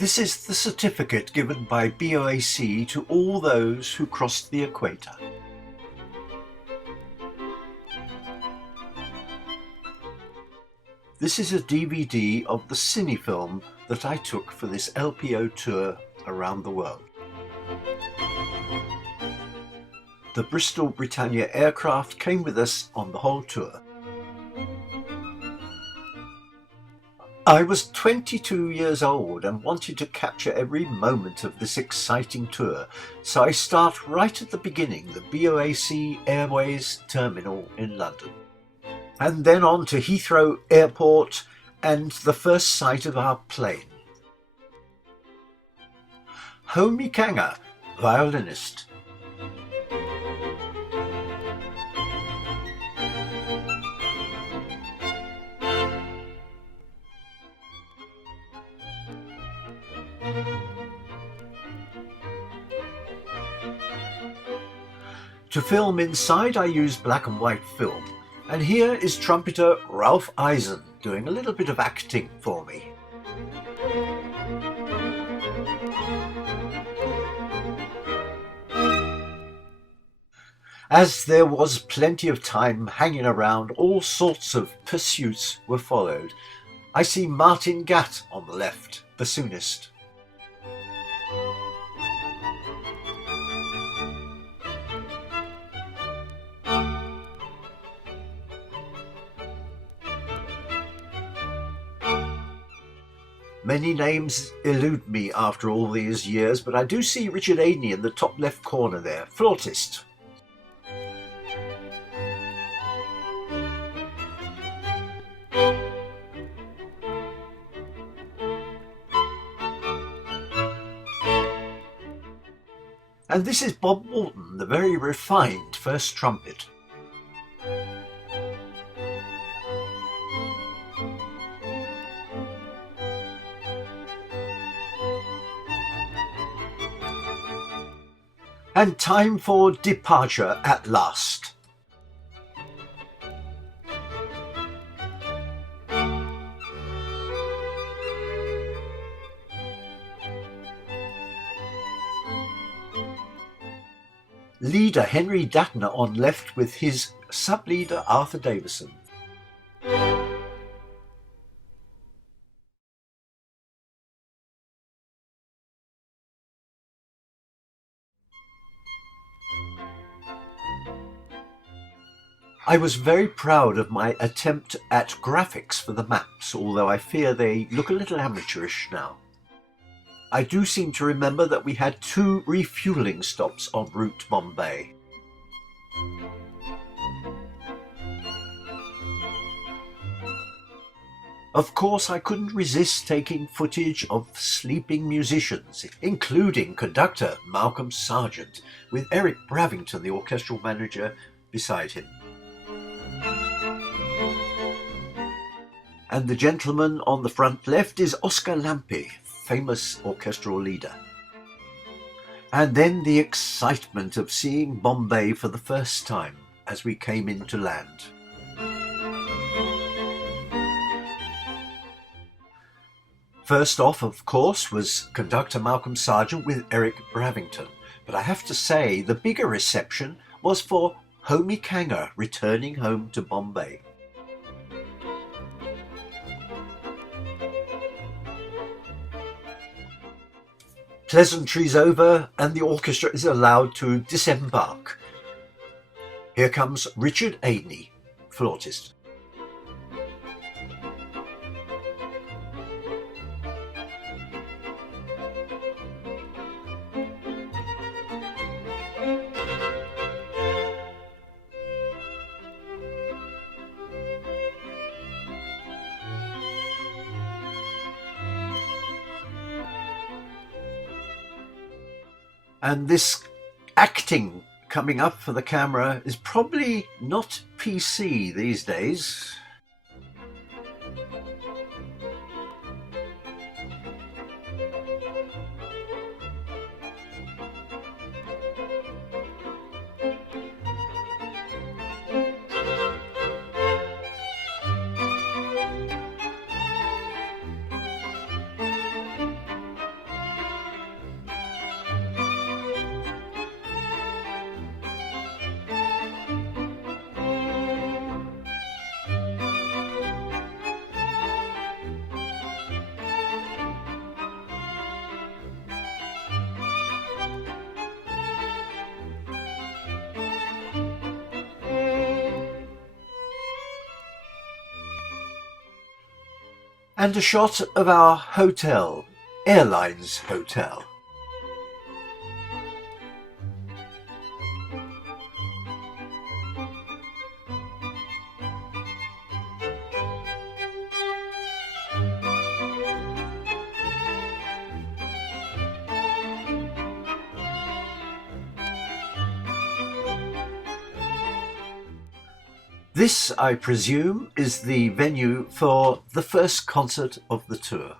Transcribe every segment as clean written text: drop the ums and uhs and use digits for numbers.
This is the certificate given by BOAC to all those who crossed the equator. This is a DVD of the cinefilm that I took for this LPO tour around the world. The Bristol Britannia aircraft came with us on the whole tour. I was 22 years old and wanted to capture every moment of this exciting tour, so I start right at the beginning, the BOAC Airways terminal in London. And then on to Heathrow Airport and the first sight of our plane. Homi Kanga, violinist. To film inside, I used black and white film, and here is trumpeter Ralph Eisen doing a little bit of acting for me. As there was plenty of time hanging around, all sorts of pursuits were followed. I see Martin Gatt on the left, bassoonist. Many names elude me after all these years, but I do see Richard Adeney in the top left corner there, flautist. And this is Bob Walton, the very refined first trumpet. And time for departure at last. Leader Henry Datner on left with his sub-leader Arthur Davison. I was very proud of my attempt at graphics for the maps, although I fear they look a little amateurish now. I do seem to remember that we had 2 refuelling stops en route to Bombay. Of course, I couldn't resist taking footage of sleeping musicians, including conductor Malcolm Sargent, with Eric Bravington, the orchestral manager, beside him. And the gentleman on the front left is Oscar Lampe, famous orchestral leader. And then the excitement of seeing Bombay for the first time as we came into land. First off, of course, was conductor Malcolm Sargent with Eric Bravington, but I have to say the bigger reception was for Homi Kanga returning home to Bombay. Pleasantries over, and the orchestra is allowed to disembark. Here comes Richard Adeney, flautist. And this acting coming up for the camera is probably not PC these days. And a shot of our hotel, Airlines Hotel. This, I presume, is the venue for the first concert of the tour.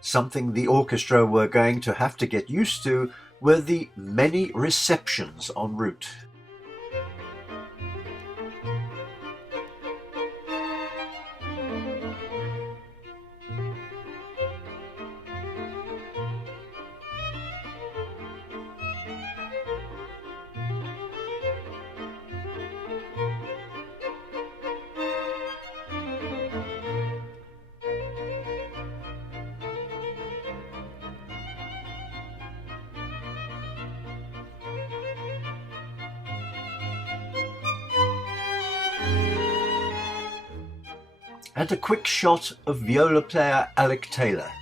Something the orchestra were going to have to get used to were the many receptions en route. And a quick shot of viola player Alec Taylor.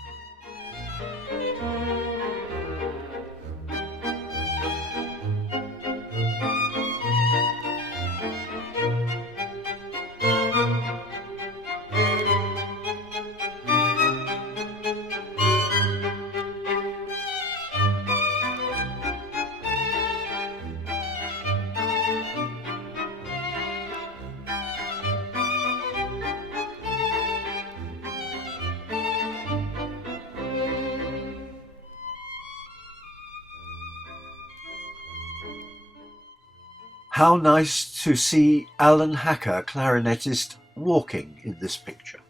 How nice to see Alan Hacker, clarinetist, walking in this picture.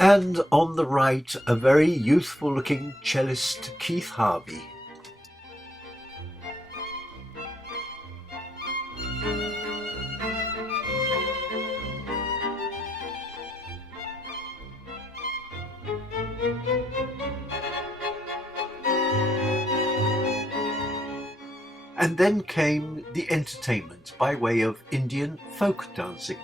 And on the right, a very youthful-looking cellist, Keith Harvey. And then came the entertainment by way of Indian folk dancing.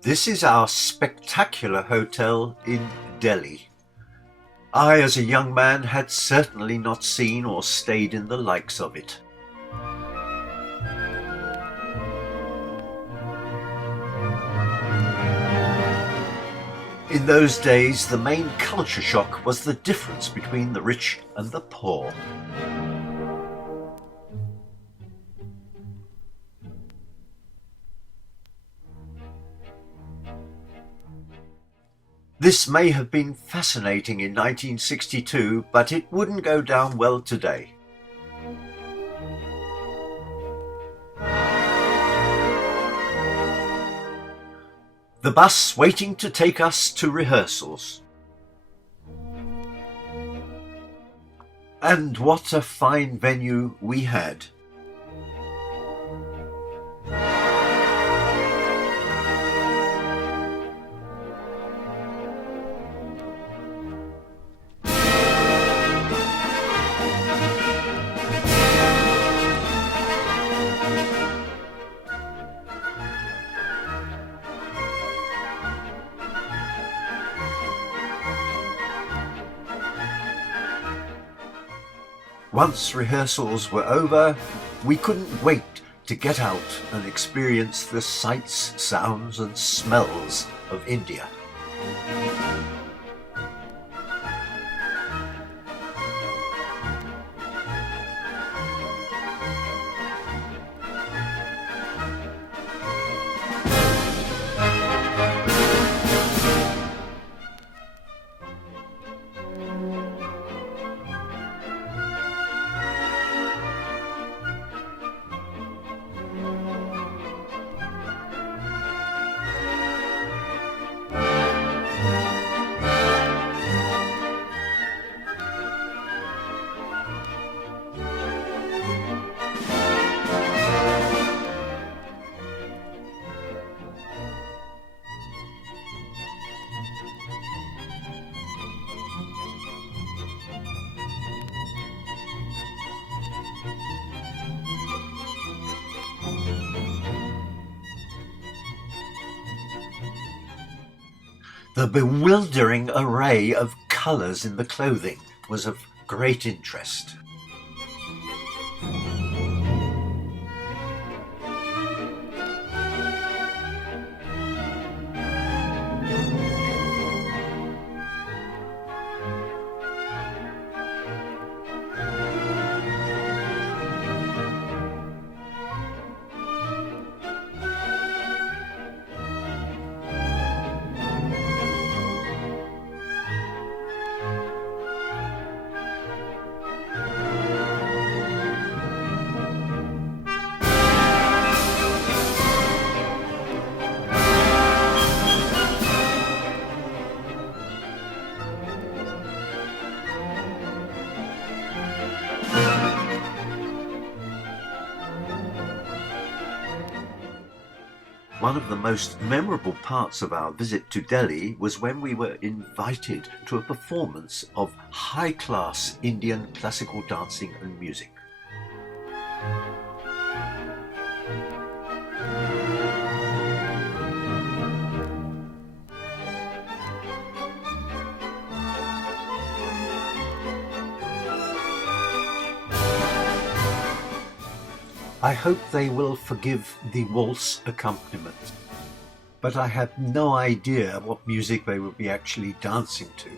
This is our spectacular hotel in Delhi. I, as a young man, had certainly not seen or stayed in the likes of it. In those days, the main culture shock was the difference between the rich and the poor. This may have been fascinating in 1962, but it wouldn't go down well today. The bus waiting to take us to rehearsals. And what a fine venue we had. Once rehearsals were over, we couldn't wait to get out and experience the sights, sounds and smells of India. The bewildering array of colours in the clothing was of great interest. One of the most memorable parts of our visit to Delhi was when we were invited to a performance of high-class Indian classical dancing and music. I hope they will forgive the waltz accompaniment, but I have no idea what music they will be actually dancing to.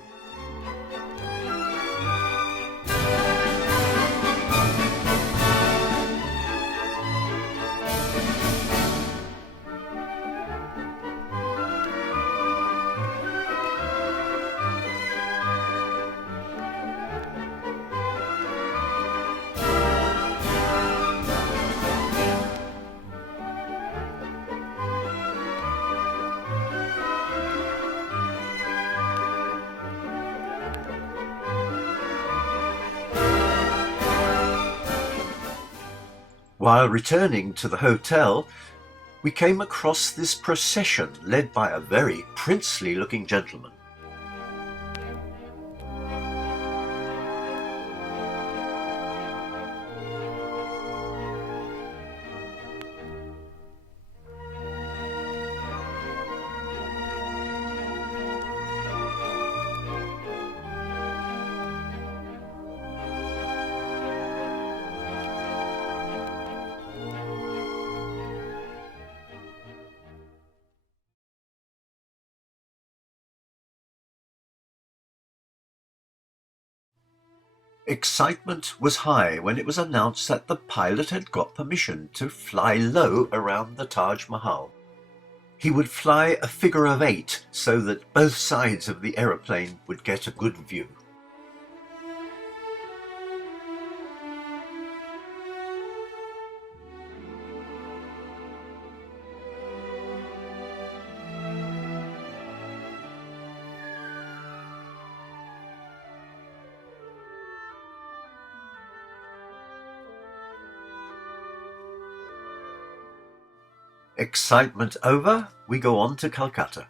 While returning to the hotel, we came across this procession led by a very princely-looking gentleman. Excitement was high when it was announced that the pilot had got permission to fly low around the Taj Mahal. He would fly a figure of 8 so that both sides of the aeroplane would get a good view. Excitement over, we go on to Calcutta.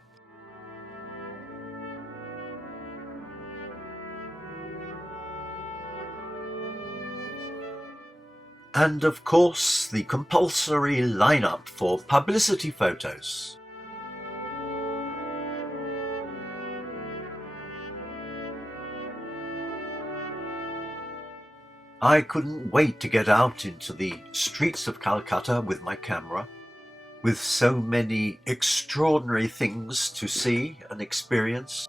And of course, the compulsory lineup for publicity photos. I couldn't wait to get out into the streets of Calcutta with my camera, with so many extraordinary things to see and experience.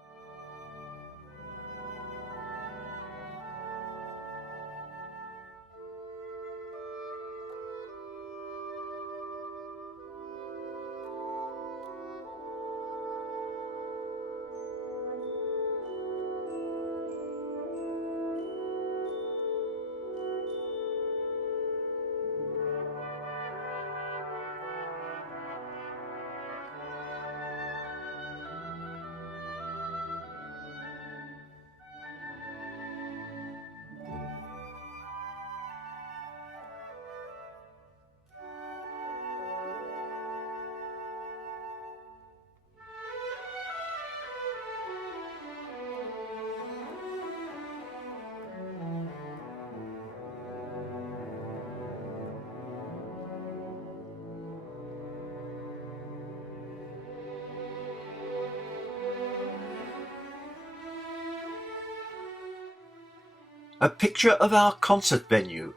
A picture of our concert venue,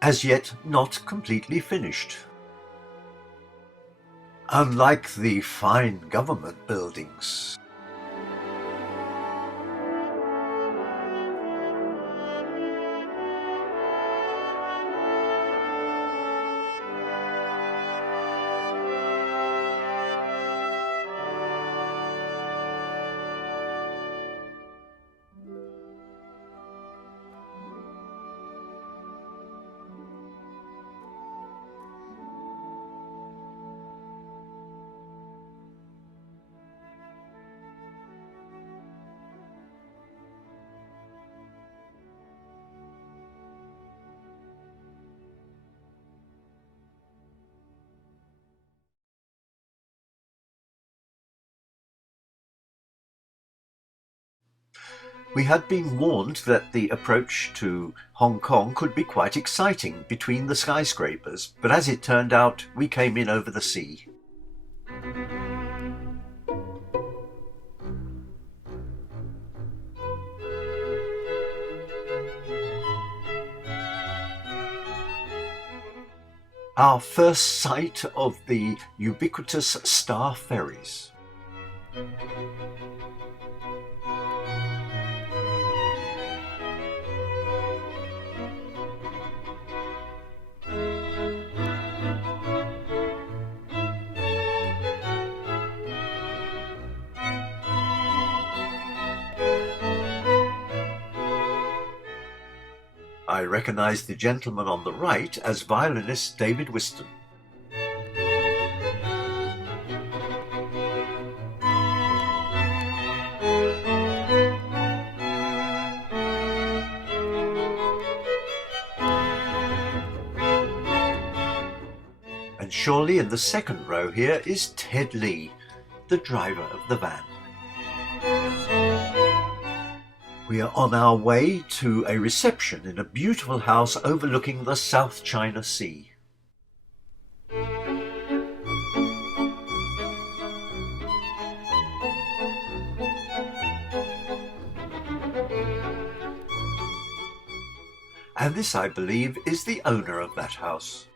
as yet not completely finished. Unlike the fine government buildings. We had been warned that the approach to Hong Kong could be quite exciting between the skyscrapers, but as it turned out, we came in over the sea. Our first sight of the ubiquitous Star ferries. I recognized the gentleman on the right as violinist David Whiston. And surely in the second row here is Ted Lee, the driver of the van. We are on our way to a reception in a beautiful house overlooking the South China Sea. And this, I believe, is the owner of that house.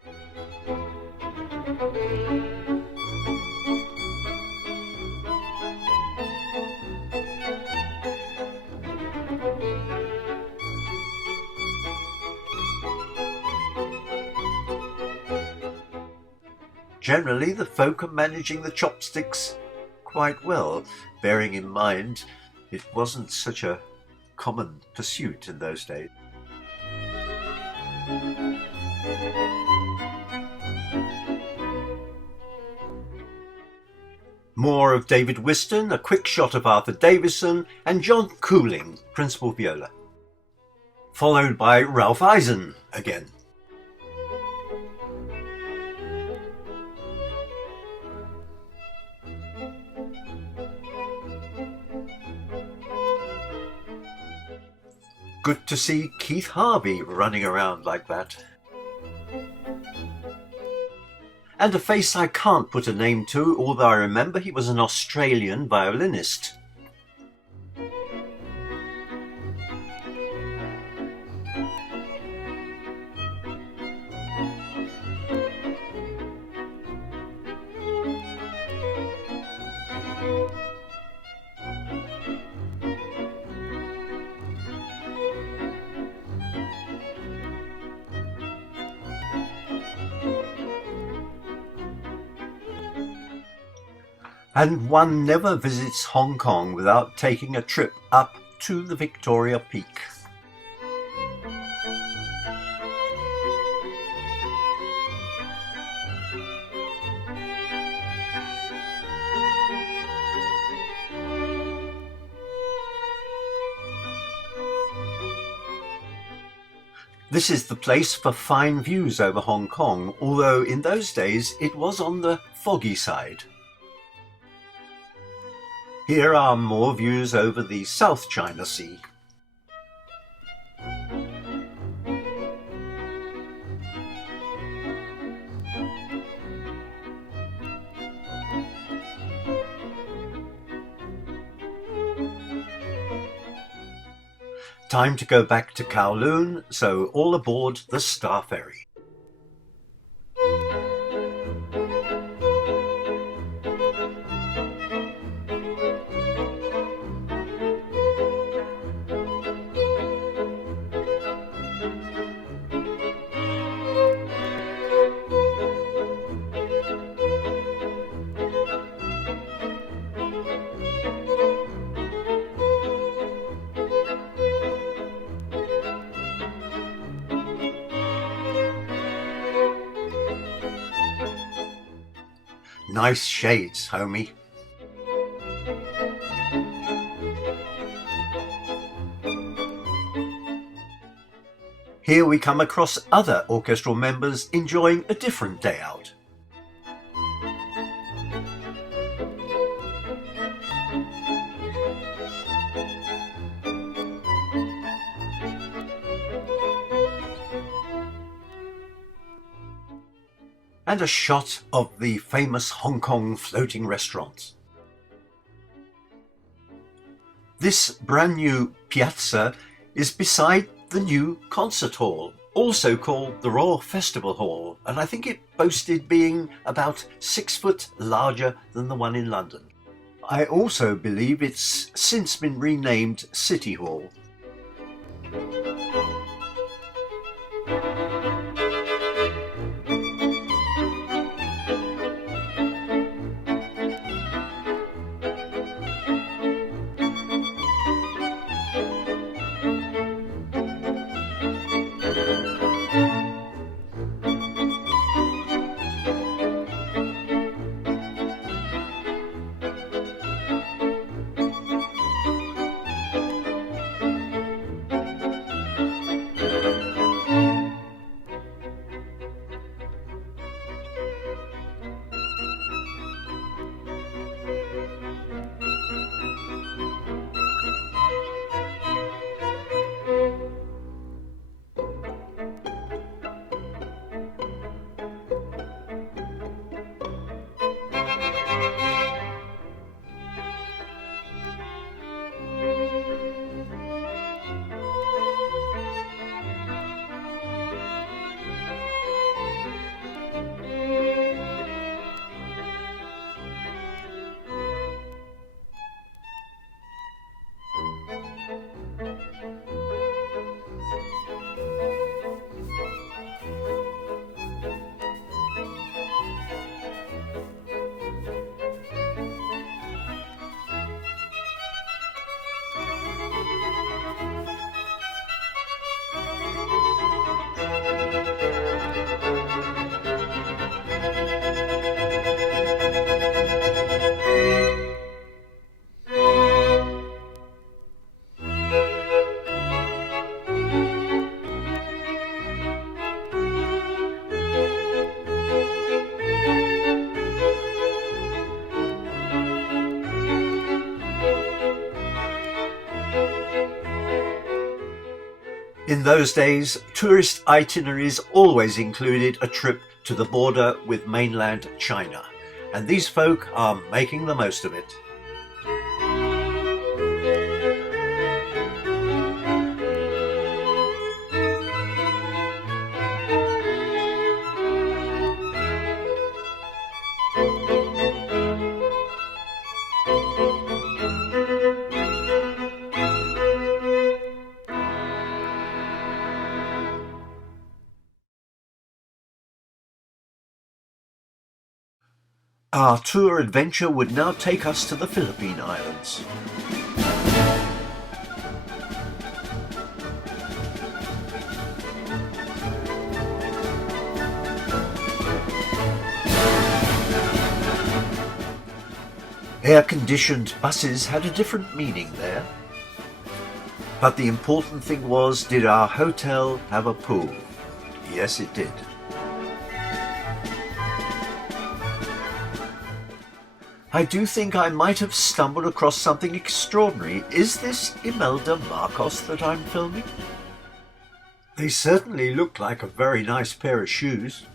Generally, the folk are managing the chopsticks quite well, bearing in mind it wasn't such a common pursuit in those days. More of David Whiston, a quick shot of Arthur Davison, and John Cooling, principal viola. Followed by Ralph Eisen again. Good to see Keith Harvey running around like that. And a face I can't put a name to, although I remember he was an Australian violinist. And one never visits Hong Kong without taking a trip up to the Victoria Peak. This is the place for fine views over Hong Kong, although in those days it was on the foggy side. Here are more views over the South China Sea. Time to go back to Kowloon, so all aboard the Star Ferry. Nice shades, homie. Here we come across other orchestral members enjoying a different day out. And a shot of the famous Hong Kong floating restaurant. This brand new piazza is beside the new concert hall, also called the Royal Festival Hall, and I think it boasted being about 6 foot larger than the one in London. I also believe it's since been renamed City Hall. In those days, tourist itineraries always included a trip to the border with mainland China, and these folk are making the most of it. Our tour adventure would now take us to the Philippine Islands. Air-conditioned buses had a different meaning there. But the important thing was, did our hotel have a pool? Yes, it did. I do think I might have stumbled across something extraordinary. Is this Imelda Marcos that I'm filming? They certainly look like a very nice pair of shoes.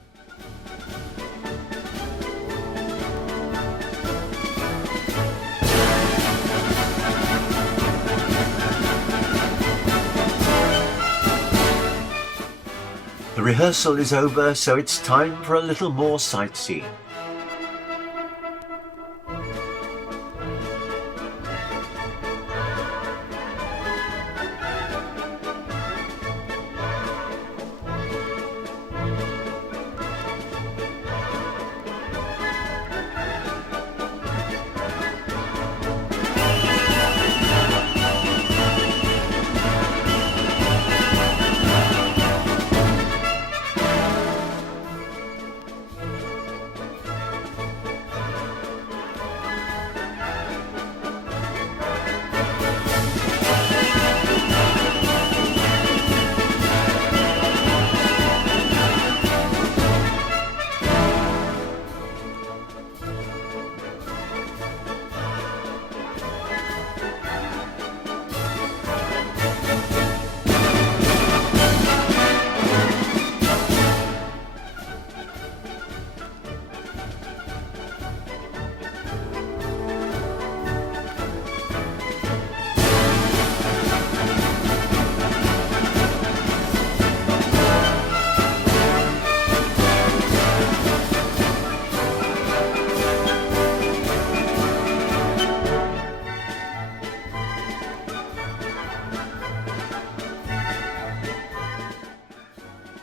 The rehearsal is over, so it's time for a little more sightseeing.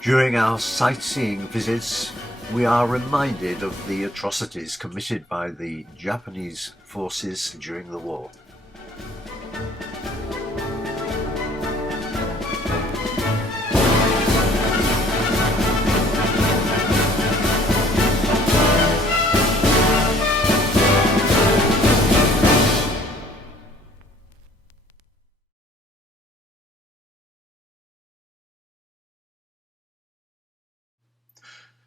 During our sightseeing visits, we are reminded of the atrocities committed by the Japanese forces during the war.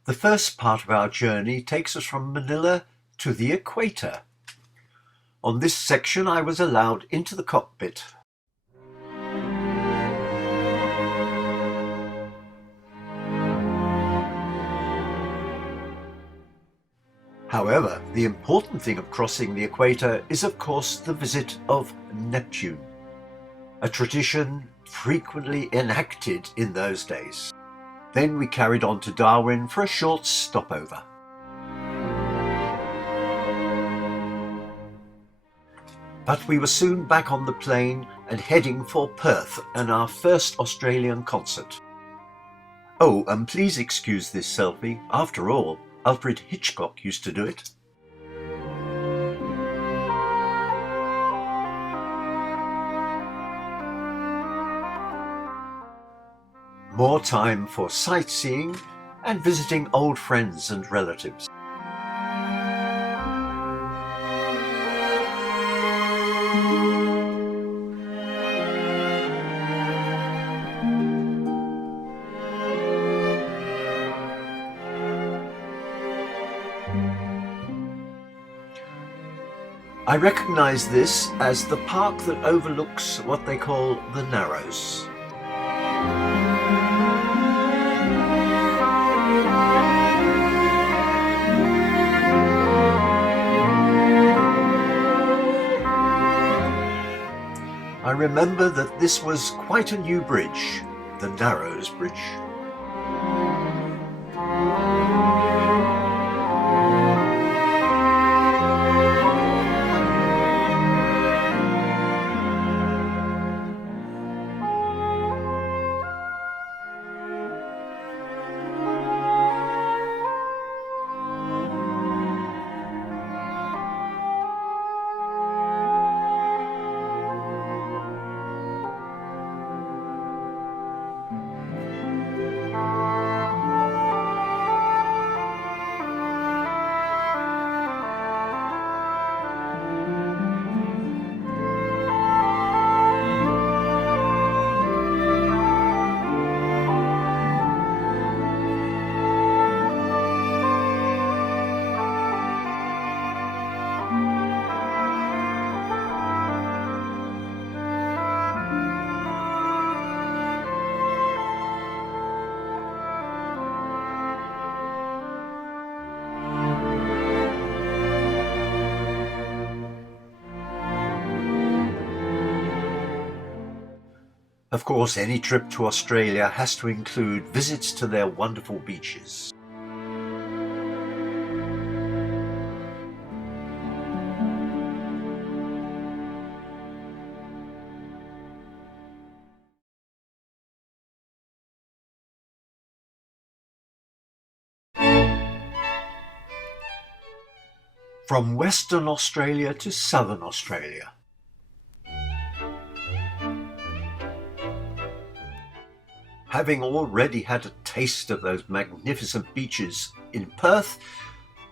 The first part of our journey takes us from Manila to the equator. On this section, I was allowed into the cockpit. However, the important thing of crossing the equator is, of course, the visit of Neptune, a tradition frequently enacted in those days. Then we carried on to Darwin for a short stopover. But we were soon back on the plane and heading for Perth and our first Australian concert. Oh, and please excuse this selfie. After all, Alfred Hitchcock used to do it. More time for sightseeing and visiting old friends and relatives. I recognise this as the park that overlooks what they call the Narrows. remember that this was quite a new bridge, the Narrows Bridge. Of course, any trip to Australia has to include visits to their wonderful beaches. From Western Australia to Southern Australia. Having already had a taste of those magnificent beaches in Perth,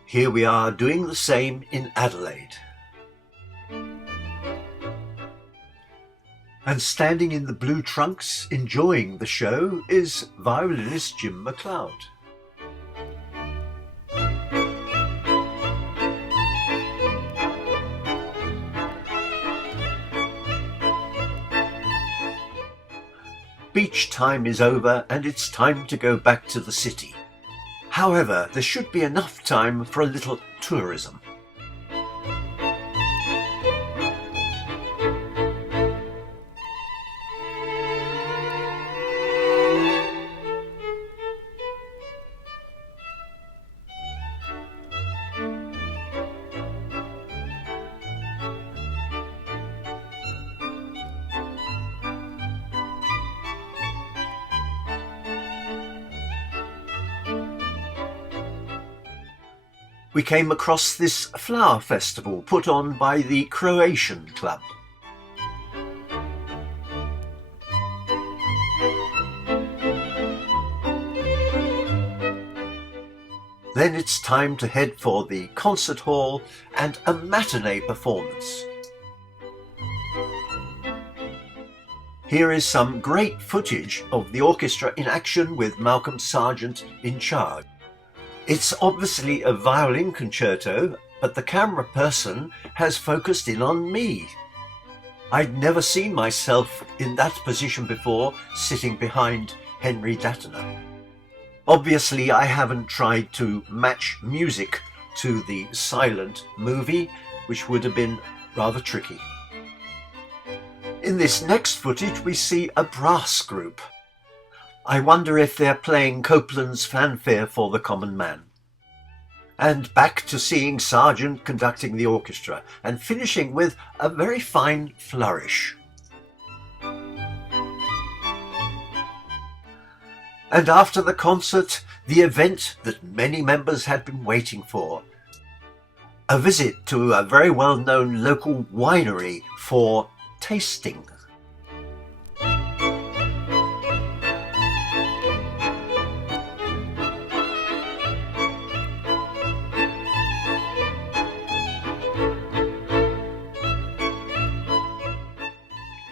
here we are doing the same in Adelaide. And standing in the blue trunks enjoying the show is violinist Jim McLeod. Beach time is over and it's time to go back to the city. However, there should be enough time for a little tourism. We came across this flower festival put on by the Croatian Club. Then it's time to head for the concert hall and a matinee performance. Here is some great footage of the orchestra in action with Malcolm Sargent in charge. It's obviously a violin concerto, but the camera person has focused in on me. I'd never seen myself in that position before, sitting behind Henry Dattener. Obviously, I haven't tried to match music to the silent movie, which would have been rather tricky. In this next footage, we see a brass group. I wonder if they're playing Copland's Fanfare for the Common Man. And back to seeing Sargent conducting the orchestra and finishing with a very fine flourish. And after the concert, the event that many members had been waiting for. A visit to a very well-known local winery for tasting.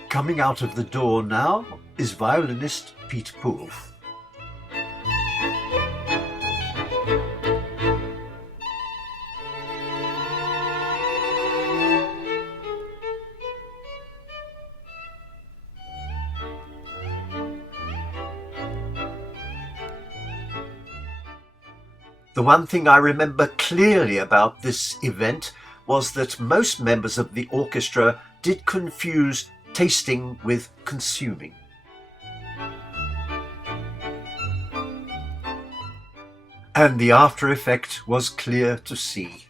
Coming out of the door now is violinist Peter Poole. The one thing I remember clearly about this event was that most members of the orchestra did confuse tasting with consuming. And the after effect was clear to see.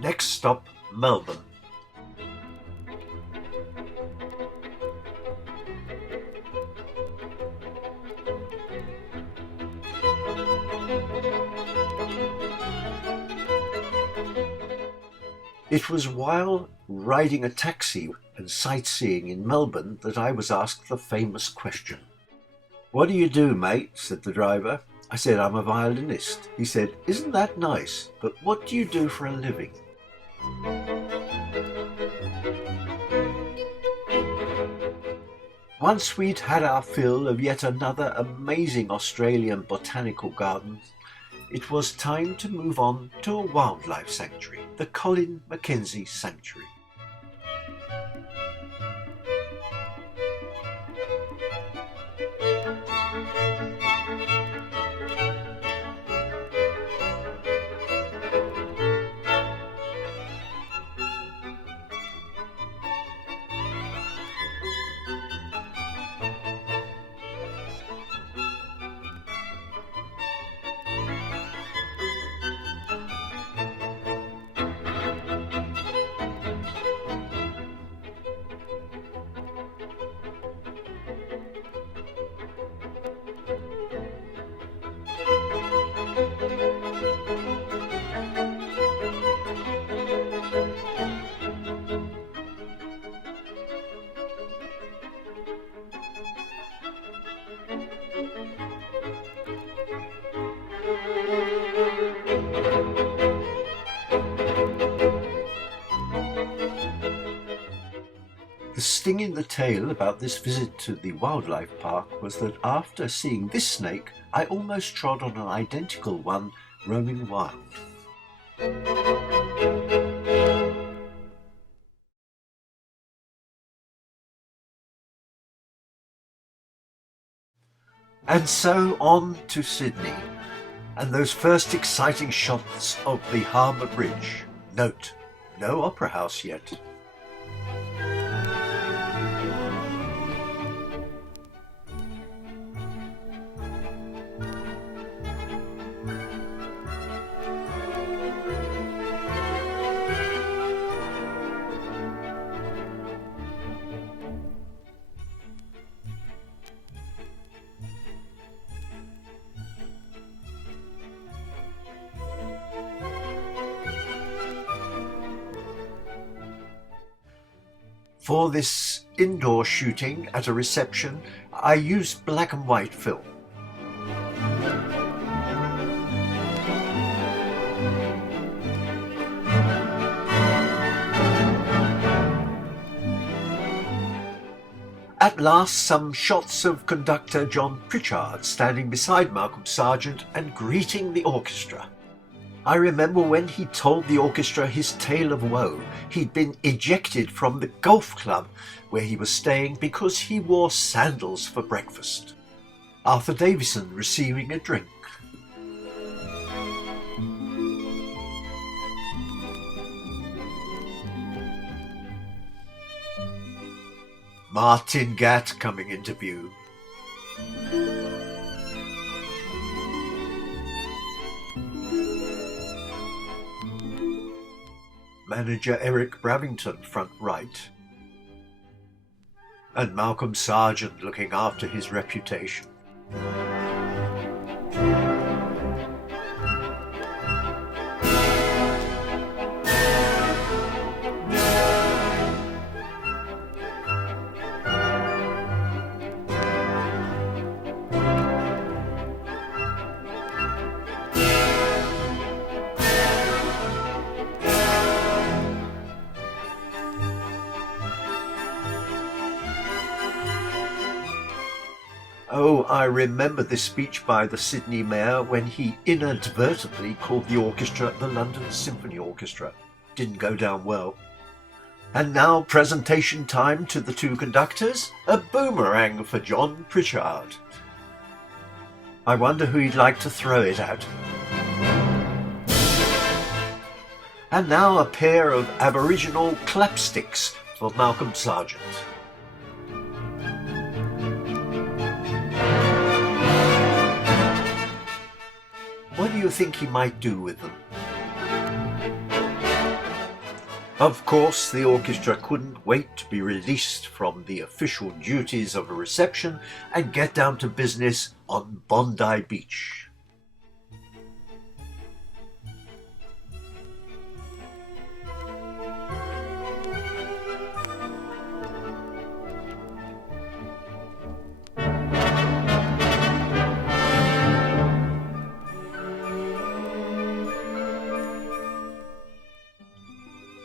Next stop, Melbourne. It was while riding a taxi and sightseeing in Melbourne that I was asked the famous question. "What do you do, mate?" said the driver. I said, "I'm a violinist." He said, "Isn't that nice? But what do you do for a living?" Once we'd had our fill of yet another amazing Australian botanical garden, it was time to move on to a wildlife sanctuary, the Colin Mackenzie Sanctuary. The sting in the tail about this visit to the wildlife park was that after seeing this snake, I almost trod on an identical one roaming wild. And so on to Sydney, and those first exciting shots of the Harbour Bridge. Note, no opera house yet. For this indoor shooting at a reception, I used black and white film. At last, some shots of conductor John Pritchard standing beside Malcolm Sargent and greeting the orchestra. I remember when he told the orchestra his tale of woe. He'd been ejected from the golf club where he was staying because he wore sandals for breakfast. Arthur Davison receiving a drink. Martin Gatt coming into view. Manager Eric Bravington, front right. And Malcolm Sargent looking after his reputation. Oh, I remember this speech by the Sydney Mayor when he inadvertently called the orchestra the London Symphony Orchestra. Didn't go down well. And now presentation time to the two conductors, a boomerang for John Pritchard. I wonder who he'd like to throw it at. And now a pair of Aboriginal clapsticks for Malcolm Sargent. What do you think he might do with them? Of course, the orchestra couldn't wait to be released from the official duties of a reception and get down to business on Bondi Beach.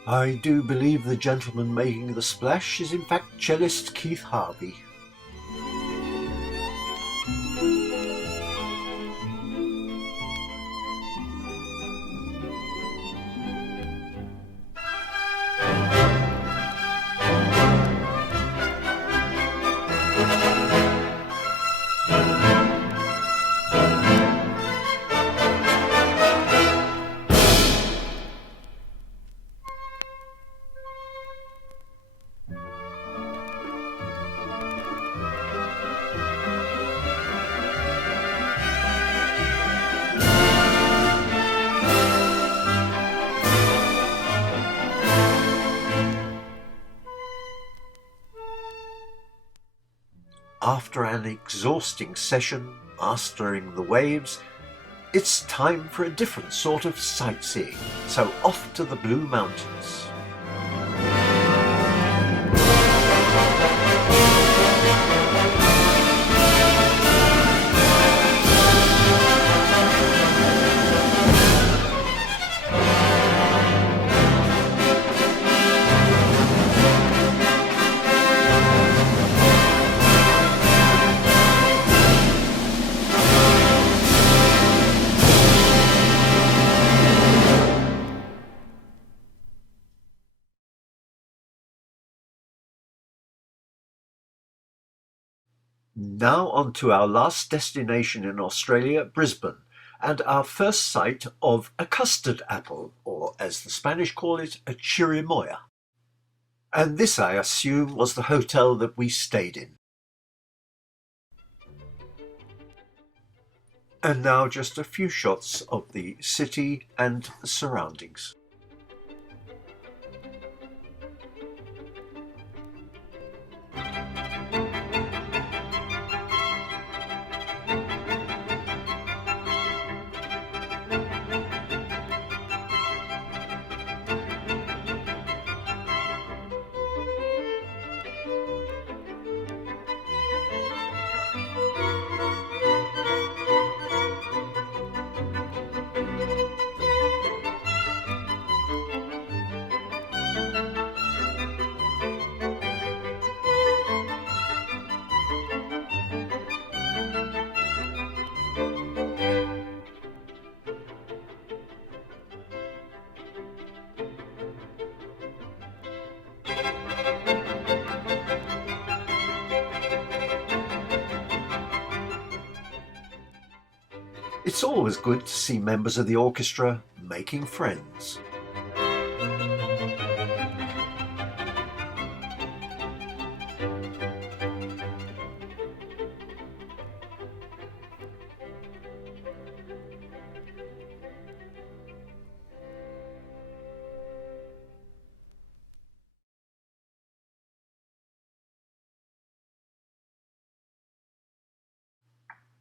I do believe the gentleman making the splash is in fact cellist Keith Harvey. After an exhausting session mastering the waves, it's time for a different sort of sightseeing, so off to the Blue Mountains. Now on to our last destination in Australia, Brisbane, and our first sight of a custard apple, or as the Spanish call it, a chirimoya. And this, I assume, was the hotel that we stayed in. And now just a few shots of the city and the surroundings. It's always good to see members of the orchestra making friends.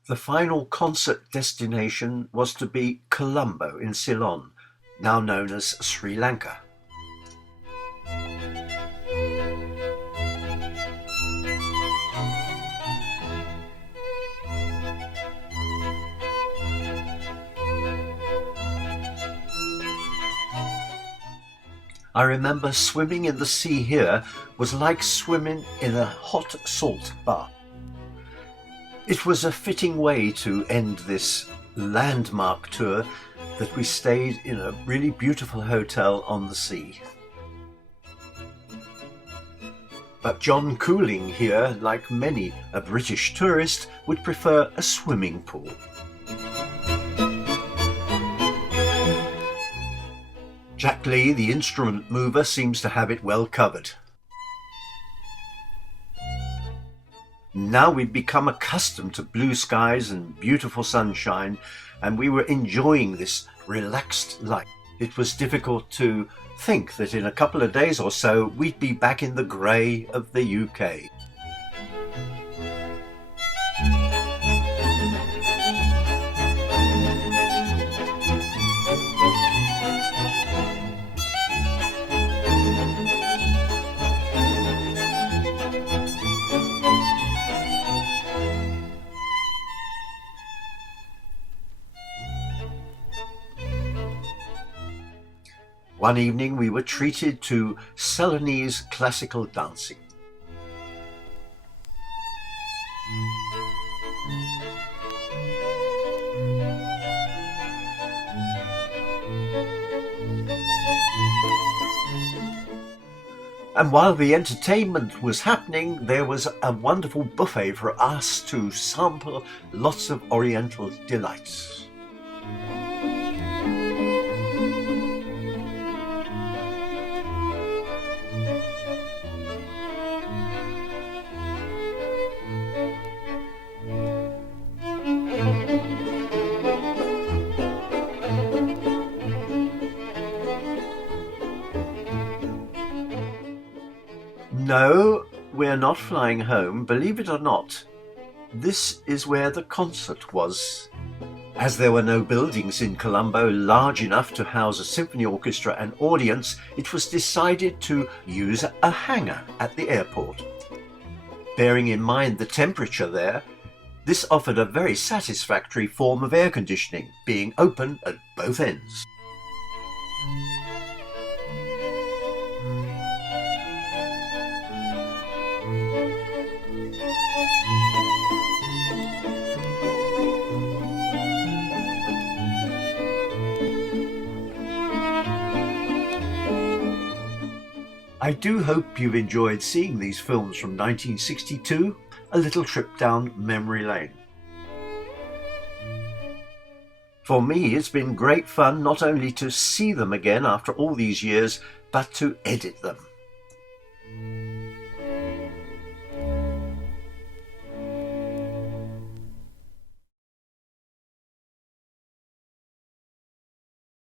The final concert destination was to be Colombo in Ceylon, now known as Sri Lanka. I remember swimming in the sea here was like swimming in a hot salt bath. It was a fitting way to end this landmark tour that we stayed in a really beautiful hotel on the sea. But John Cooling here, like many a British tourist, would prefer a swimming pool. Jack Lee, the instrument mover, seems to have it well covered. Now we'd become accustomed to blue skies and beautiful sunshine, and we were enjoying this relaxed life. It was difficult to think that in a couple of days or so we'd be back in the grey of the UK. One evening we were treated to Ceylonese classical dancing. And while the entertainment was happening, there was a wonderful buffet for us to sample lots of Oriental delights. No, we're not flying home, believe it or not. This is where the concert was. As there were no buildings in Colombo large enough to house a symphony orchestra and audience, it was decided to use a hangar at the airport. Bearing in mind the temperature there, this offered a very satisfactory form of air conditioning, being open at both ends. I do hope you've enjoyed seeing these films from 1962, a little trip down memory lane. For me, it's been great fun not only to see them again after all these years, but to edit them.